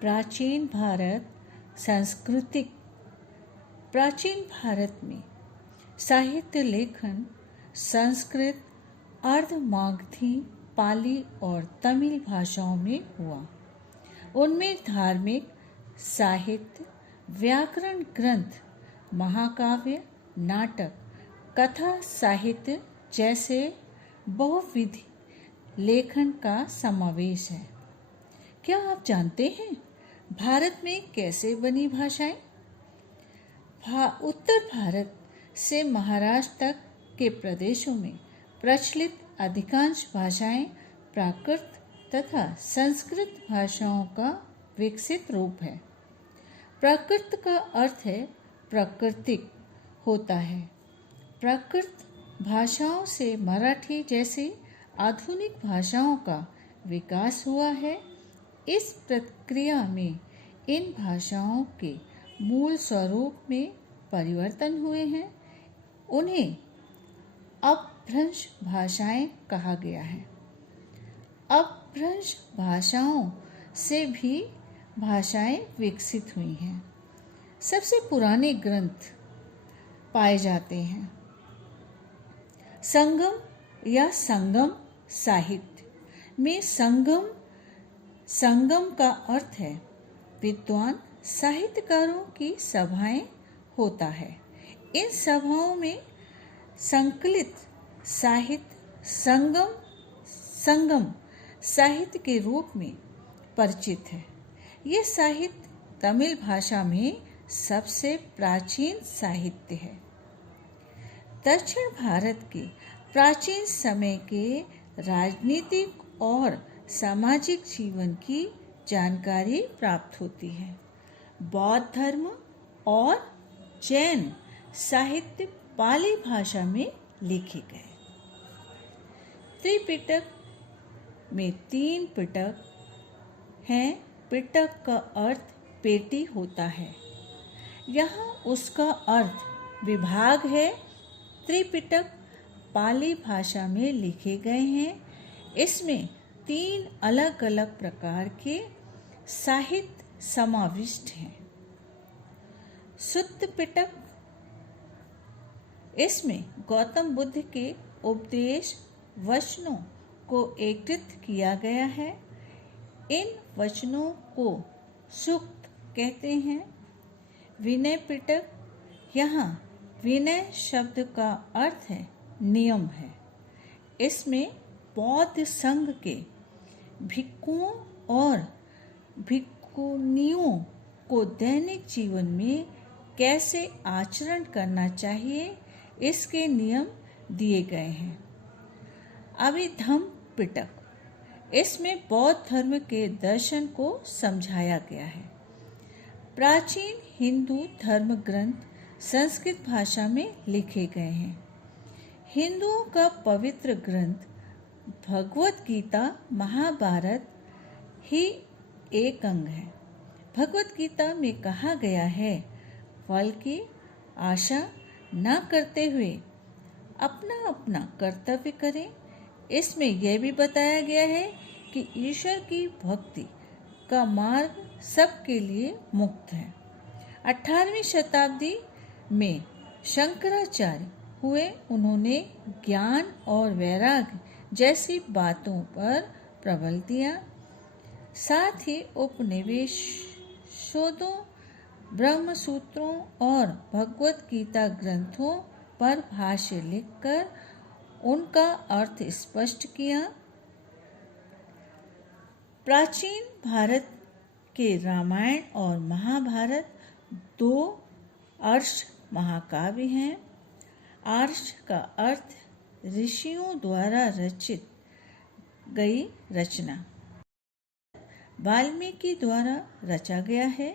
प्राचीन भारत में साहित्य लेखन संस्कृत, अर्धमागधी, पाली और तमिल भाषाओं में हुआ। उनमें धार्मिक साहित्य, व्याकरण ग्रंथ, महाकाव्य, नाटक, कथा साहित्य जैसे बहुविध लेखन का समावेश है। क्या आप जानते हैं भारत में कैसे बनी भाषाएं? उत्तर भारत से महाराष्ट्र तक के प्रदेशों में प्रचलित अधिकांश भाषाएं प्राकृत तथा संस्कृत भाषाओं का विकसित रूप है। प्राकृत का अर्थ है प्राकृतिक होता है। प्राकृत भाषाओं से मराठी जैसी आधुनिक भाषाओं का विकास हुआ है। इस प्रक्रिया में इन भाषाओं के मूल स्वरूप में परिवर्तन हुए हैं। उन्हें अपभ्रंश भाषाएं कहा गया है। अपभ्रंश भाषाओं से भी भाषाएं विकसित हुई हैं। सबसे पुराने ग्रंथ पाए जाते हैं। संगम या संगम साहित्य में संगम का अर्थ है विद्वान साहित्यकारों की सभाएं होता है। इन सभाओं में संकलित साहित्य संगम साहित्य के रूप में परिचित है। यह साहित्य तमिल भाषा में सबसे प्राचीन साहित्य है। दक्षिण भारत के प्राचीन समय के राजनीतिक और सामाजिक जीवन की जानकारी प्राप्त होती है। बौद्ध धर्म और जैन साहित्य पाली भाषा में लिखे गए। त्रिपिटक में 3 पिटक हैं। पिटक का अर्थ पेटी होता है। यहाँ उसका अर्थ विभाग है। त्रिपिटक पाली भाषा में लिखे गए हैं। इसमें 3 अलग अलग प्रकार के साहित्य समाविष्ट हैं। सुत्त पिटक, इसमें गौतम बुद्ध के उपदेश वचनों को एकत्रित किया गया है। इन वचनों को सूक्त कहते हैं। विनय पिटक, यहाँ विनय शब्द का अर्थ है नियम है। इसमें बौद्ध संघ के भिक्षुओं और भिक्षुणियों को दैनिक जीवन में कैसे आचरण करना चाहिए इसके नियम दिए गए हैं। अभिधम्म पिटक, इसमें बौद्ध धर्म के दर्शन को समझाया गया है। प्राचीन हिंदू धर्म ग्रंथ संस्कृत भाषा में लिखे गए हैं। हिंदुओं का पवित्र ग्रंथ भगवत गीता महाभारत ही एक अंग है। भगवत गीता में कहा गया है, फल की आशा न करते हुए अपना अपना कर्तव्य करें। इसमें यह भी बताया गया है कि ईश्वर की भक्ति का मार्ग सबके लिए मुक्त है। 18वीं शताब्दी में शंकराचार्य हुए। उन्होंने ज्ञान और वैराग्य जैसी बातों पर प्रबल दिया। साथ ही उपनिवेशों, ब्रह्म सूत्रों और भगवत गीता ग्रंथों पर भाष्य लिखकर उनका अर्थ स्पष्ट किया। प्राचीन भारत के रामायण और महाभारत 2 आर्ष महाकाव्य हैं। आर्ष का अर्थ ऋषियों द्वारा रचित गई रचना। वाल्मीकि द्वारा रचा गया है।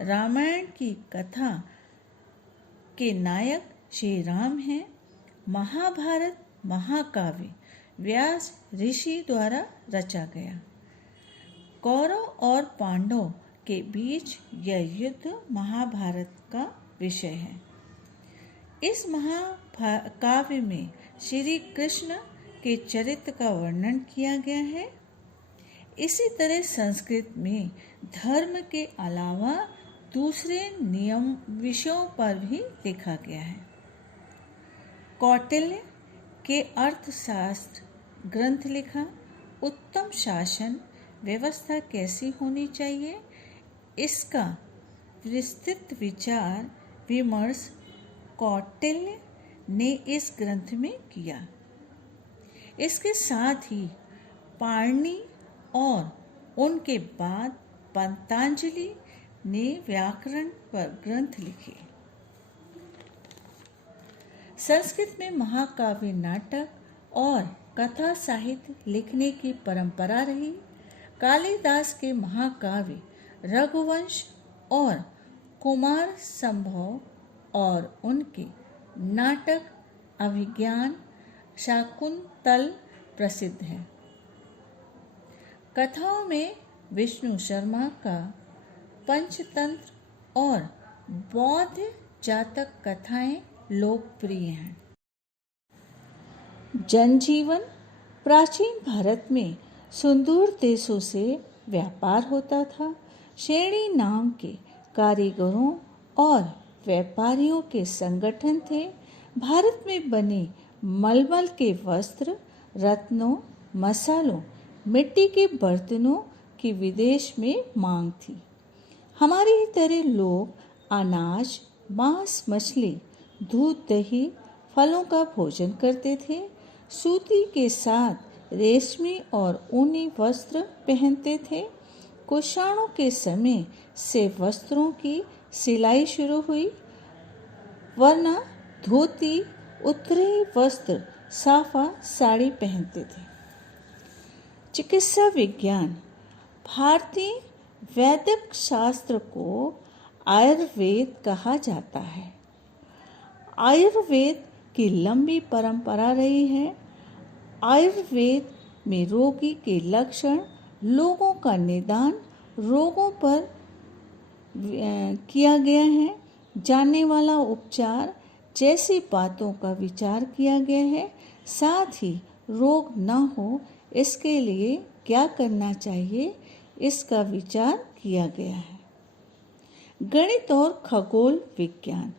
रामायण की कथा के नायक श्री राम हैं। महाभारत महाकाव्य व्यास ऋषि द्वारा रचा गया। कौरव और पांडव के बीच यह युद्ध महाभारत का विषय है। इस महाकाव्य में श्री कृष्ण के चरित्र का वर्णन किया गया है। इसी तरह संस्कृत में धर्म के अलावा दूसरे नियम विषयों पर भी लिखा गया है। कौटिल्य के अर्थशास्त्र ग्रंथ लिखा। उत्तम शासन व्यवस्था कैसी होनी चाहिए, इसका विस्तृत विचार विमर्श कौटिल्य ने इस ग्रंथ में किया। इसके साथ ही पाणिनि और उनके बाद पतंजलि ने व्याकरण पर ग्रंथ लिखे। संस्कृत में महाकाव्य, नाटक और कथा साहित्य लिखने की परंपरा रही। कालिदास के महाकाव्य रघुवंश और कुमार संभव और उनके नाटक अभिज्ञान शाकुंतल प्रसिद्ध है। कथाओं में विष्णु शर्मा का पंचतंत्र और बौद्ध जातक कथाएं लोकप्रिय हैं। जनजीवन प्राचीन भारत में सुदूर देशों से व्यापार होता था। श्रेणी नाम के कारीगरों और व्यापारियों के संगठन थे। भारत में बने मलमल के वस्त्र, रत्नों, मसालों, मिट्टी के बर्तनों की विदेश में मांग थी। हमारी ही तरह लोग अनाज, मांस, मछली, दूध, दही, फलों का भोजन करते थे। सूती के साथ रेशमी और ऊनी वस्त्र पहनते थे। कुषाणों के समय से वस्त्रों की सिलाई शुरू हुई, वरना धोती, उत्तरी वस्त्र, साफा, साड़ी पहनते थे। चिकित्सा विज्ञान। भारतीय वैदिक शास्त्र को आयुर्वेद कहा जाता है। आयुर्वेद की लंबी परंपरा रही है। आयुर्वेद में रोगी के लक्षण, लोगों का निदान, रोगों पर किया गया है, जानने वाला उपचार जैसी बातों का विचार किया गया है। साथ ही रोग न हो इसके लिए क्या करना चाहिए, इसका विचार किया गया है। गणित और खगोल विज्ञान।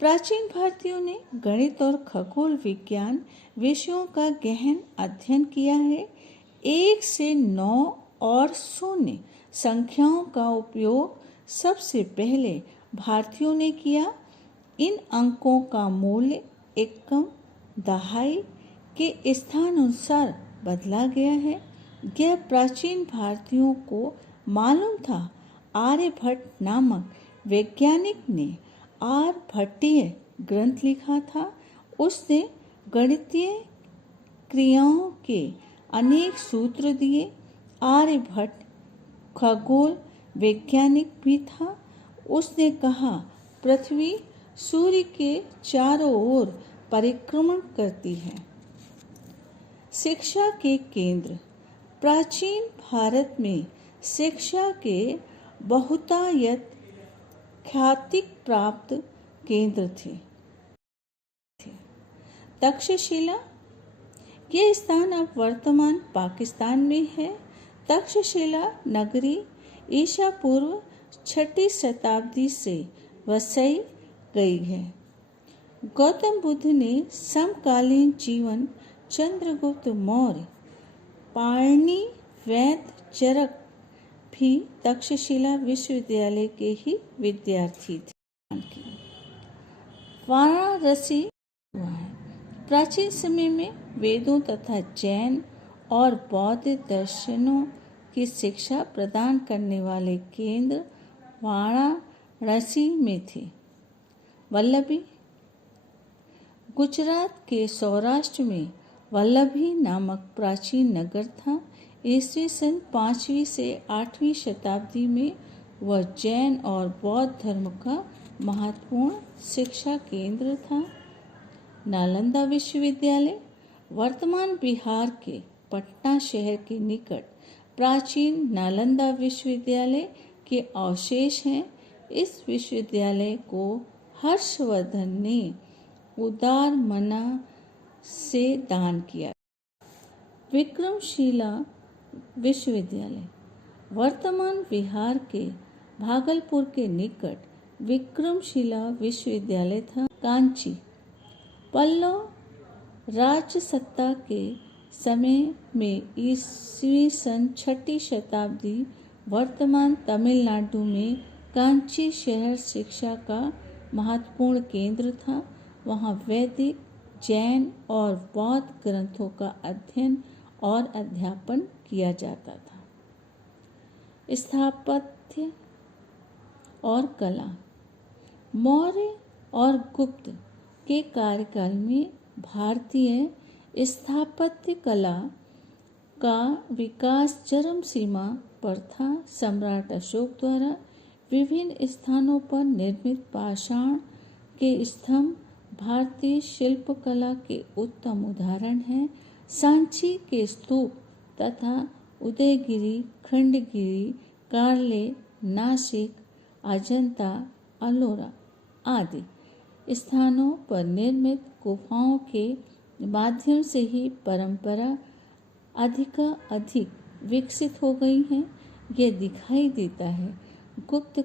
प्राचीन भारतीयों ने गणित और खगोल विज्ञान विषयों का गहन अध्ययन किया है। 1 से 9 और 0 संख्याओं का उपयोग सबसे पहले भारतीयों ने किया। इन अंकों का मूल्य एकम, दहाई के स्थानानुसार बदला गया है। यह प्राचीन भारतीयों को मालूम था। आर्यभट्ट नामक वैज्ञानिक ने आर्यभट्टीय ग्रंथ लिखा था। उसने गणितीय क्रियाओं के अनेक सूत्र दिए। आर्यभट्ट खगोल वैज्ञानिक भी था। उसने कहा, पृथ्वी सूर्य के चारों ओर परिक्रमण करती है। शिक्षा के केंद्र। प्राचीन भारत में शिक्षा के बहुतायत ख्याति प्राप्त केंद्र थे। तक्षशिला। यह स्थान अब वर्तमान पाकिस्तान में है। तक्षशिला नगरी ईसा पूर्व 6वीं शताब्दी से वसाई गई है। गौतम बुद्ध ने समकालीन जीवन चंद्रगुप्त मौर्य, पाणिनि, वैद्य, चरक भी तक्षशिला विश्वविद्यालय के ही विद्यार्थी थे। वाराणसी हुआ है। प्राचीन समय में वेदों तथा जैन और बौद्ध दर्शनों की शिक्षा प्रदान करने वाले केंद्र वाराणसी में थे। वल्लभी। गुजरात के सौराष्ट्र में वल्लभी नामक प्राचीन नगर था। ईस्वी सन 5वीं से 8वीं शताब्दी में वह जैन और बौद्ध धर्म का महत्वपूर्ण शिक्षा केंद्र था। नालंदा विश्वविद्यालय वर्तमान बिहार के पटना शहर के निकट प्राचीन नालंदा विश्वविद्यालय के अवशेष हैं। इस विश्वविद्यालय को हर्षवर्धन ने उदार मना से दान किया। विक्रमशिला विश्वविद्यालय वर्तमान बिहार के भागलपुर के निकट विक्रमशिला विश्वविद्यालय था। कांची पल्लव राज्य सत्ता के समय में ईस्वी सन 6ठी शताब्दी वर्तमान तमिलनाडु में कांची शहर शिक्षा का महत्वपूर्ण केंद्र था। वहाँ वैदिक, जैन और बौद्ध ग्रंथों का अध्ययन और अध्यापन किया जाता था। स्थापत्य और कला मौर्य और गुप्त के कार्यकाल में भारतीय स्थापत्य कला का विकास चरम सीमा पर था। सम्राट अशोक द्वारा विभिन्न स्थानों पर निर्मित पाषाण के स्तंभ भारतीय शिल्पकला के उत्तम उदाहरण हैं। सांची के स्तूप तथा उदयगिरी, खंडगिरी, कार्ले, नासिक, अजंता, अलोरा आदि स्थानों पर निर्मित गुफाओं के माध्यम से ही परंपरा अधिक विकसित हो गई है। यह दिखाई देता है गुप्त